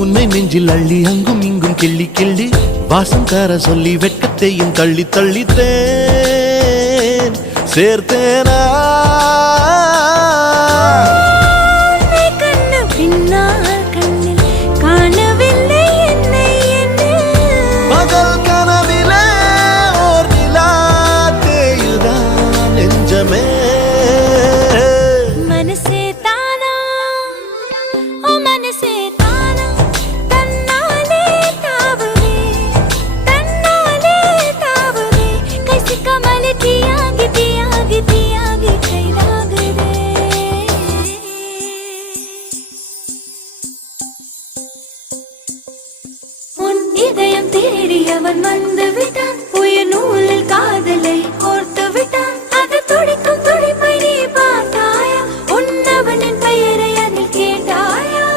உன்னை நெஞ்சில் அள்ளி அங்கும் இங்கும் கிள்ளி கிள்ளி வாசம் தர சொல்லி வெட்கத்தையும் தள்ளி தள்ளித்தேன் சேர்த்தேனா பகல் கனவிலே ஓர் நிலா தேயுதான் நெஞ்சமே இதயம் தேடியவன் வந்து விட்டான் உயிர் நூலில் காதலை கோர்த்து விட்டான்